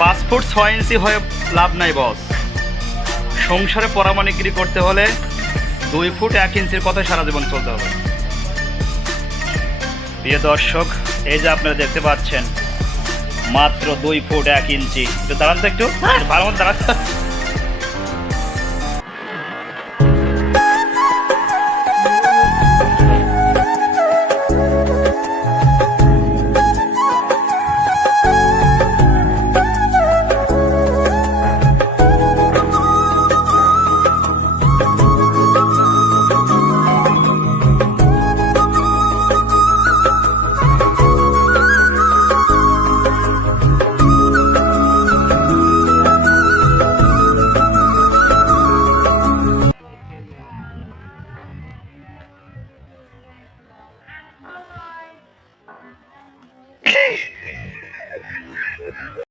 5 foot 6 ইঞ্চি হয়ে লাভ নাই বস। সংসারে পরামানিগিরি করতে হলে 2 ফুট 1 ইঞ্চির কথায় সারা জীবন চলতে হবে। প্রিয় দর্শক, এই যে আপনারা দেখতে পাচ্ছেন মাত্র 2 ফুট 1 ইঞ্চি। একটু দাঁড়ান তো, একটু ভালো মতো দাঁড়ান।